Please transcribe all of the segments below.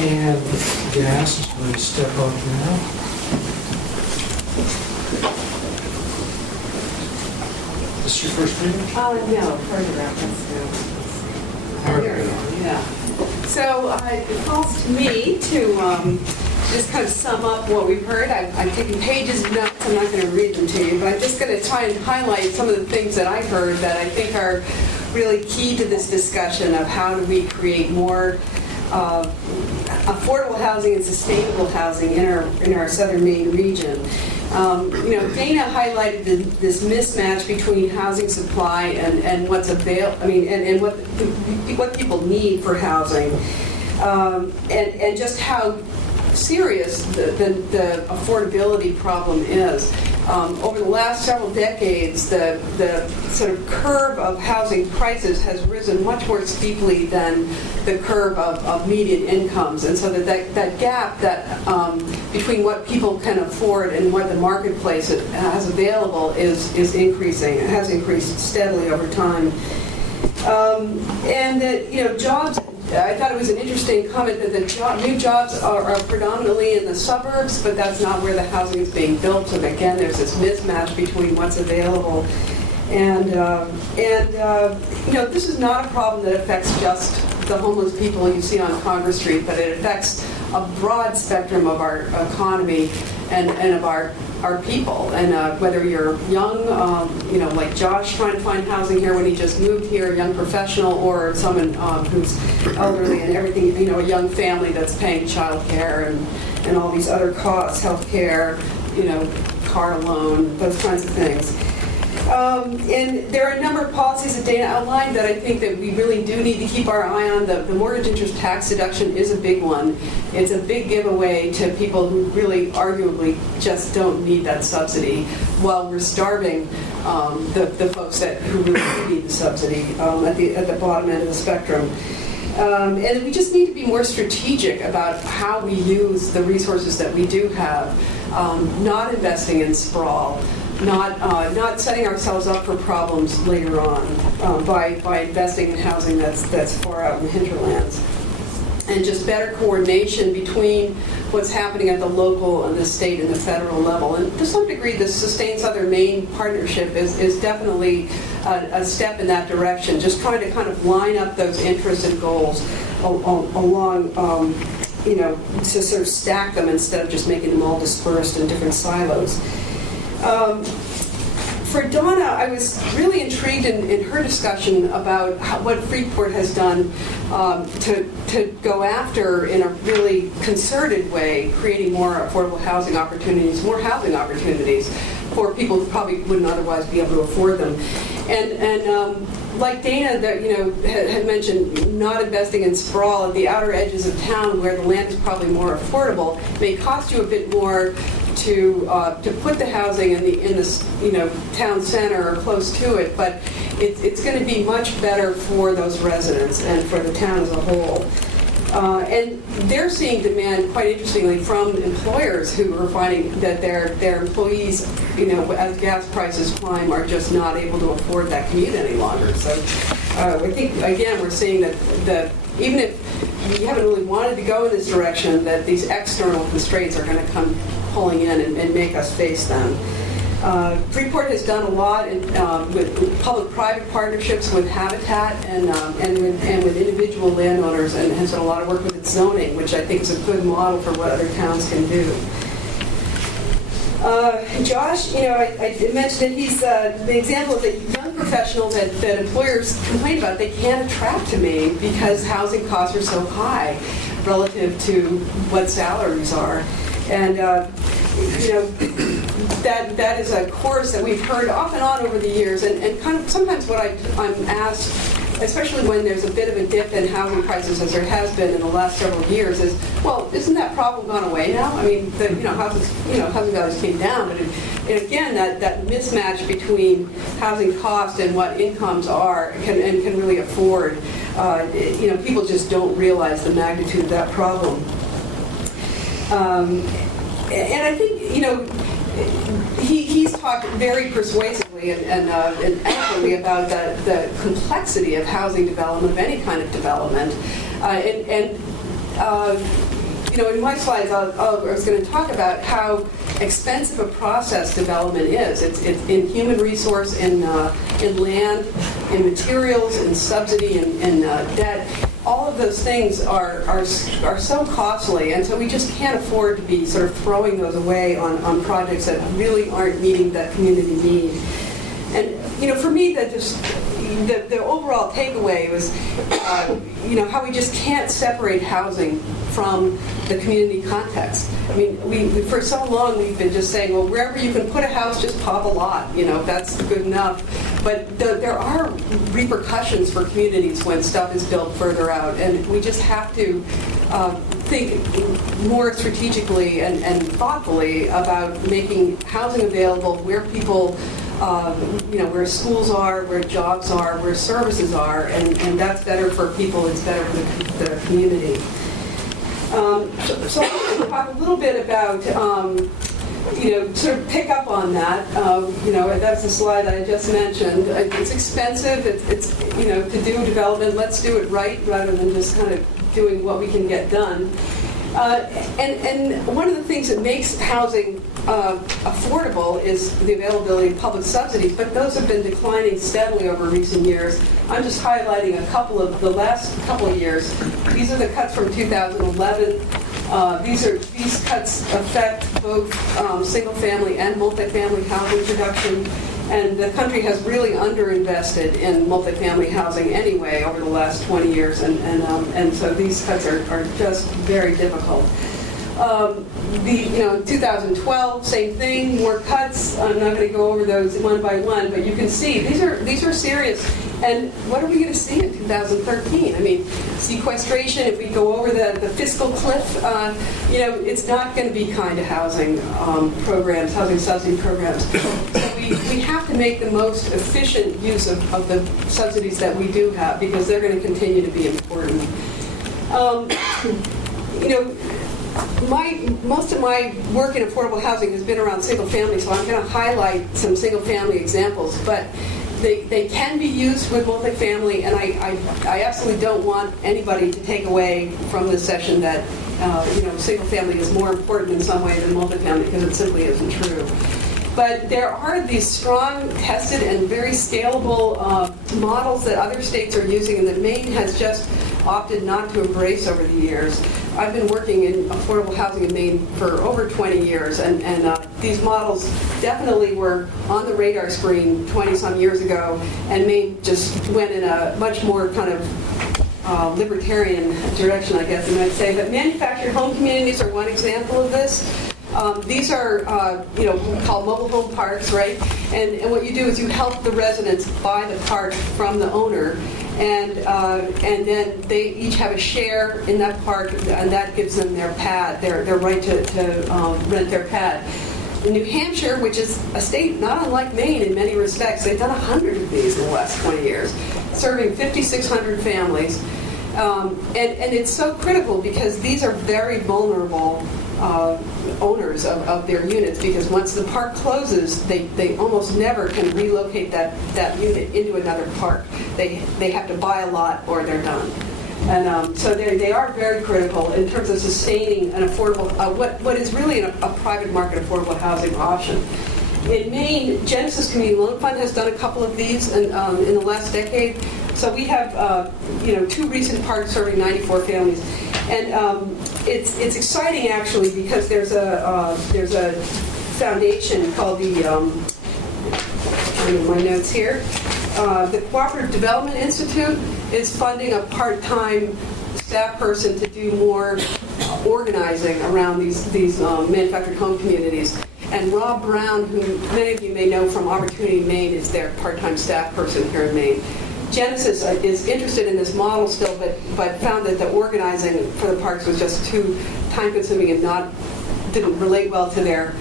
And gas is going to step up now. This your first reading? No, further reference now. There we go, yeah. So it falls to me to just kind of sum up what we've heard. I've taken pages of notes. I'm not going to read them to you, but I'm just going to try and highlight some of the things that I've heard that I think are really key to this discussion of how do we create more affordable housing and sustainable housing in our Southern Maine region. Dana highlighted this mismatch between housing supply and what's available. And what people need for housing, and just how serious the affordability problem is. Over the last several decades, the sort of curve of housing prices has risen much more steeply than the curve of median incomes, and so that gap between what people can afford and what the marketplace has available is increasing. It has increased steadily over time, and that jobs. I thought it was an interesting comment that the new jobs are predominantly in the suburbs, but that's not where the housing is being built. So again, there's this mismatch between what's available, and this is not a problem that affects just the homeless people you see on Congress Street, but it affects a broad spectrum of our economy and of our people. And whether you're young, like Josh trying to find housing here when he just moved here, a young professional, or someone who's elderly and everything, a young family that's paying child care and all these other costs, health care, car loan, those kinds of things. And there are a number of policies that Dana outlined that I think that we really do need to keep our eye on. The mortgage interest tax deduction is a big one. It's a big giveaway to people who really arguably just don't need that subsidy, while we're starving the folks who really do need the subsidy at the bottom end of the spectrum. And we just need to be more strategic about how we use the resources that we do have, not investing in sprawl, not setting ourselves up for problems later on by investing in housing that's far out in the hinterlands. And just better coordination between what's happening at the local and the state and the federal level. And to some degree, the Sustain Southern Maine partnership is definitely a step in that direction, just trying to kind of line up those interests and goals along, to sort of stack them instead of just making them all dispersed in different silos. For Donna, I was really intrigued in her discussion about what Freeport has done to go after, in a really concerted way, creating more affordable housing opportunities, more housing opportunities for people who probably wouldn't otherwise be able to afford them. And like Dana, had mentioned, not investing in sprawl at the outer edges of town where the land is probably more affordable may cost you a bit more to put the housing in the town center or close to it, but it's going to be much better for those residents and for the town as a whole. And they're seeing demand, quite interestingly, from employers who are finding that their employees, as gas prices climb, are just not able to afford that commute any longer. So I think, again, we're seeing that even if we haven't really wanted to go in this direction, that these external constraints are going to come pulling in and make us face them. Freeport has done a lot with public-private partnerships with Habitat and with individual landowners, and has done a lot of work with its zoning, which I think is a good model for what other towns can do. Josh, I mentioned that he's the example of the young professional that employers complain about. They can't attract to me because housing costs are so high relative to what salaries are. And that is a chorus that we've heard off and on over the years, and kind of sometimes what I'm asked, especially when there's a bit of a dip in housing prices, as there has been in the last several years, is, well, isn't that problem gone away now? I mean, housing values came down, but again, that mismatch between housing cost and what incomes are can really afford. People just don't realize the magnitude of that problem. And I think, he's talked very persuasively and eloquently about the complexity of housing development, of any kind of development. And in my slides, I was going to talk about how expensive a process development is. It's in human resource, in land, in materials, in subsidy, in debt. All of those things are so costly, and so we just can't afford to be sort of throwing those away on projects that really aren't meeting that community need. And for me, the overall takeaway was, how we just can't separate housing from the community context. I mean, we for so long we've been just saying, well, wherever you can put a house, just pop a lot. That's good enough. But there are repercussions for communities when stuff is built further out, and we just have to think more strategically and thoughtfully about making housing available where people, where schools are, where jobs are, where services are, and that's better for people, it's better for the community. So I'm going to talk a little bit about, sort of pick up on that. That's the slide I just mentioned. It's expensive. It's to do development, let's do it right rather than just kind of doing what we can get done. And one of the things that makes housing affordable is the availability of public subsidies, but those have been declining steadily over recent years. I'm just highlighting a couple of the last couple of years. These are the cuts from 2011. These cuts affect both single-family and multifamily housing production, and the country has really underinvested in multifamily housing anyway over the last 20 years, and so these cuts are just very difficult. In 2012, same thing, more cuts. I'm not going to go over those one by one, but you can see these are serious. And what are we going to see in 2013? I mean, sequestration, if we go over the fiscal cliff, it's not going to be kind of housing programs, housing subsidy programs. So we have to make the most efficient use of the subsidies that we do have, because they're going to continue to be important. Most of my work in affordable housing has been around single family, so I'm going to highlight some single family examples. But they can be used with multifamily, and I absolutely don't want anybody to take away from this session that single family is more important in some way than multifamily, because it simply isn't true. But there are these strong, tested, and very scalable models that other states are using, and that Maine has just opted not to embrace over the years. I've been working in affordable housing in Maine for over 20 years, and these models definitely were on the radar screen 20-some years ago, and Maine just went in a much more kind of libertarian direction, I guess you might say. But manufactured home communities are one example of this. These are, what we call mobile home parks, right? And what you do is you help the residents buy the park from the owner, and then they each have a share in that park, and that gives them their pad, their right to rent their pad. In New Hampshire, which is a state not unlike Maine in many respects, they've done 100 of these in the last 20 years, serving 5,600 families. And it's so critical because these are very vulnerable owners of their units, because once the park closes, they almost never can relocate that unit into another park. They have to buy a lot or they're done. And so they are very critical in terms of sustaining an affordable, what is really a private market affordable housing option. In Maine, Genesis Community Loan Fund has done a couple of these in the last decade. So we have, 2 recent parks serving 94 families, and it's exciting actually, because there's a foundation called the my notes here. The Cooperative Development Institute is funding a part-time staff person to do more organizing around these manufactured home communities. And Rob Brown, who many of you may know from Opportunity Maine, is their part-time staff person here in Maine. Genesis is interested in this model still, but found that the organizing for the parks was just too time-consuming and didn't relate well to their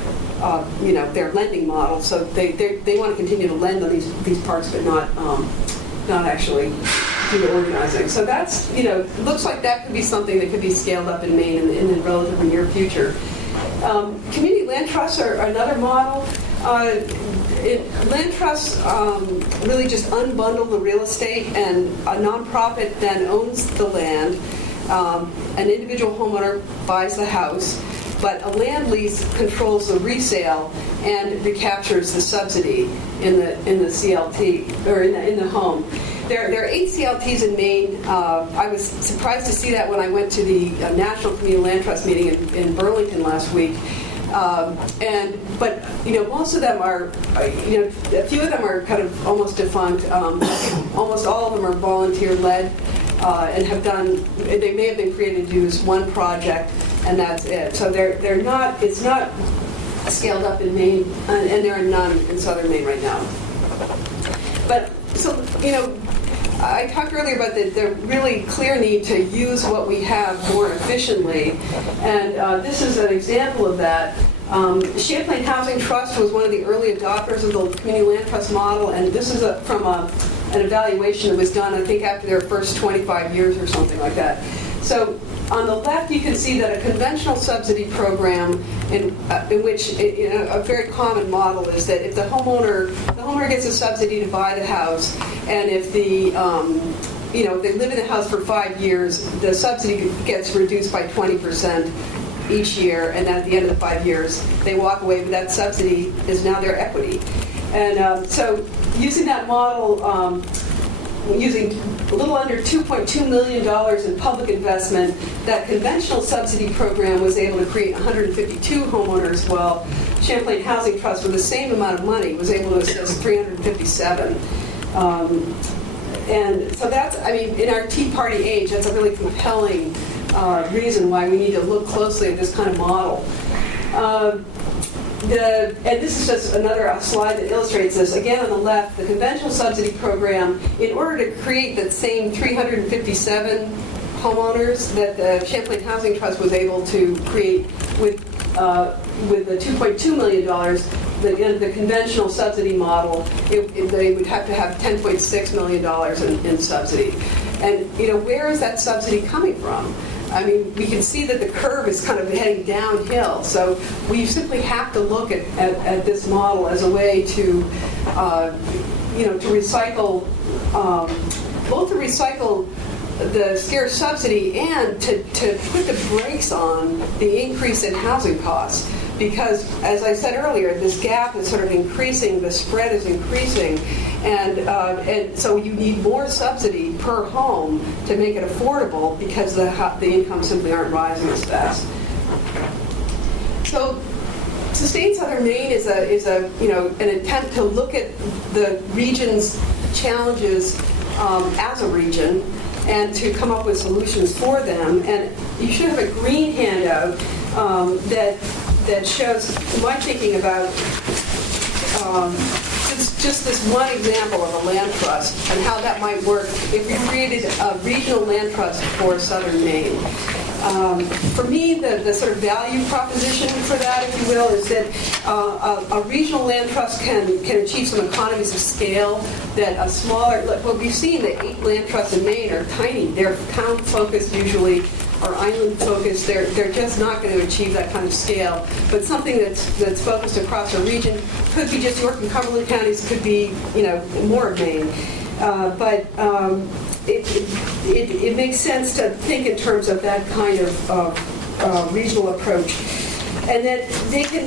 lending model. So they want to continue to lend on these parks, but not actually do the organizing. So that's looks like that could be something that could be scaled up in Maine in the relatively near future. Community land trusts are another model. Land trusts really just unbundle the real estate, and a nonprofit then owns the land, An individual homeowner buys the house, but a land lease controls the resale and recaptures the subsidy in the CLT, or in the home. There are 8 CLTs in Maine. I was surprised to see that when I went to the National Community Land Trust meeting in Burlington last week. But most of them are, a few of them are kind of almost defunct. Almost all of them are volunteer-led and have done. They may have been created to use one project, and that's it. So they're not. It's not scaled up in Maine, and there are none in Southern Maine right now. But so I talked earlier about the really clear need to use what we have more efficiently, and this is an example of that. Champlain Housing Trust was one of the early adopters of the community land trust model, and this is from an evaluation that was done, I think, after their first 25 years or something like that. So on the left, you can see that a conventional subsidy program in which a very common model is that if the homeowner gets a subsidy to buy the house, and if they live in the house for 5 years, the subsidy gets reduced by 20% each year, and then at the end of the 5 years, they walk away, but that subsidy is now their equity. And so using that model, using a little under $2.2 million in public investment, that conventional subsidy program was able to create 152 homeowners, while Champlain Housing Trust, with the same amount of money, was able to assist 357. And so that's, in our Tea Party age, that's a really compelling reason why we need to look closely at this kind of model. And this is just another slide that illustrates this. Again, on the left, the conventional subsidy program, in order to create that same 357 homeowners that the Champlain Housing Trust was able to create with the $2.2 million, the conventional subsidy model, they would have to have $10.6 million in subsidy. And where is that subsidy coming from? We can see that the curve is kind of heading downhill. So we simply have to look at this model as a way to, to recycle, both to recycle the scarce subsidy and to put the brakes on the increase in housing costs. Because, as I said earlier, this gap is sort of increasing, the spread is increasing, and so you need more subsidy per home to make it affordable because the incomes simply aren't rising as fast. So, Sustain Southern Maine is an attempt to look at the region's challenges as a region and to come up with solutions for them. And you should have a green handout that shows my thinking about just this one example of a land trust and how that might work if we created a regional land trust for Southern Maine. For me, the sort of value proposition for that, if you will, is that a regional land trust can achieve some economies of scale that a smaller, well, we've seen that 8 land trusts in Maine are tiny. They're town-focused usually, or island-focused. They're just not going to achieve that kind of scale. But something that's focused across a region could be just York and Cumberland counties, could be more of Maine. But it makes sense to think in terms of that kind of regional approach, and that they can.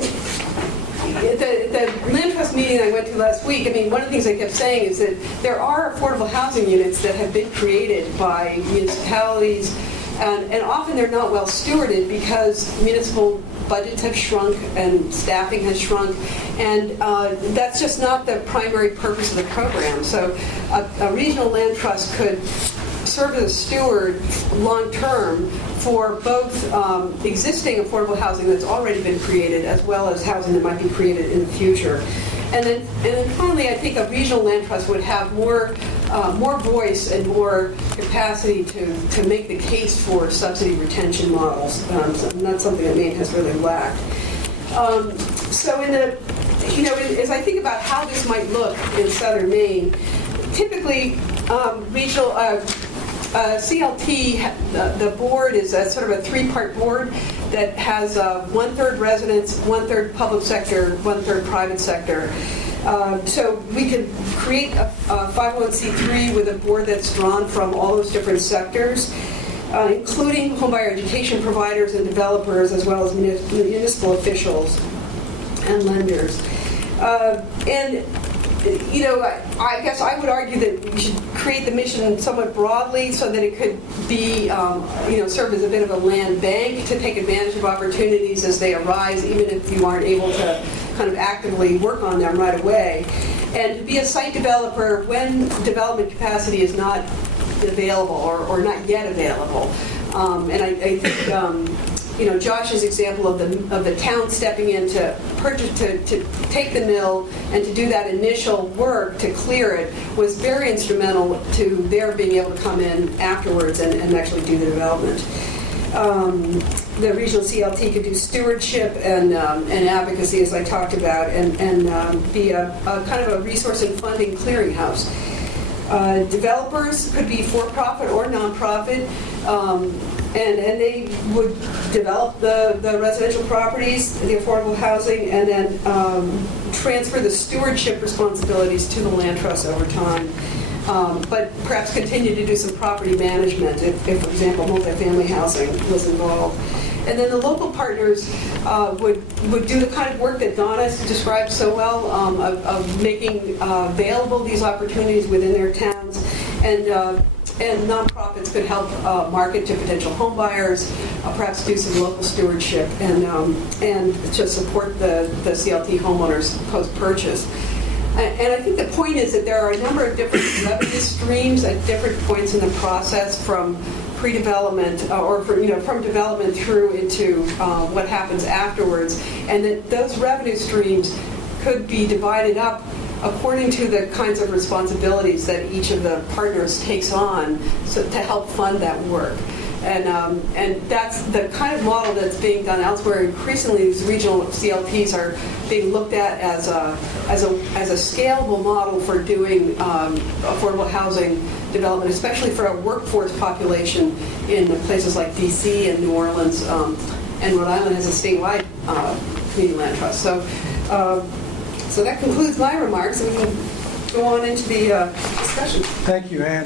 The land trust meeting I went to last week, one of the things I kept saying is that there are affordable housing units that have been created by municipalities. And often they're not well stewarded because municipal budgets have shrunk and staffing has shrunk, and that's just not the primary purpose of the program. So a regional land trust could serve as a steward long-term for both existing affordable housing that's already been created as well as housing that might be created in the future. And then finally, I think a regional land trust would have more voice and more capacity to make the case for subsidy retention models. And that's something that Maine has really lacked. So as I think about how this might look in Southern Maine, typically regional CLT, the board is a sort of a 3-part board that has 1/3 residents, 1/3 public sector, 1/3 private sector. So we could create a 501c3 with a board that's drawn from all those different sectors. including homebuyer education providers and developers, as well as municipal officials and lenders. And you know, I guess I would argue that we should create the mission somewhat broadly so that it could be, you know, serve as a bit of a land bank to take advantage of opportunities as they arise, even if you aren't able to kind of actively work on them right away. And to be a site developer when development capacity is not available or not yet available. And I think, you know, Josh's example of the town stepping in to purchase, to take the mill and to do that initial work to clear it was very instrumental to their being able to come in afterwards and actually do the development. The regional CLT could do stewardship and advocacy, as I talked about, and be a kind of a resource and funding clearinghouse. Developers could be for-profit or non-profit, and they would develop the residential properties, the affordable housing, and then transfer the stewardship responsibilities to the land trust over time. But perhaps continue to do some property management if, for example, multifamily housing was involved. And then the local partners would do the kind of work that Donna described so well, of making available these opportunities within their towns, and nonprofits could help market to potential home buyers, perhaps do some local stewardship, and to support the CLT homeowners post-purchase. And I think the point is that there are a number of different revenue streams at different points in the process, from pre-development or from development through into what happens afterwards, and that those revenue streams could be divided up according to the kinds of responsibilities that each of the partners takes on, so to help fund that work. And that's the kind of model that's being done elsewhere. Increasingly, these regional CLTs are being looked at as a scalable model for doing affordable housing development, especially for a workforce population in places like DC and New Orleans, and Rhode Island has a statewide community land trust. So that concludes my remarks, and we can go on into the discussion. Thank you, Ann.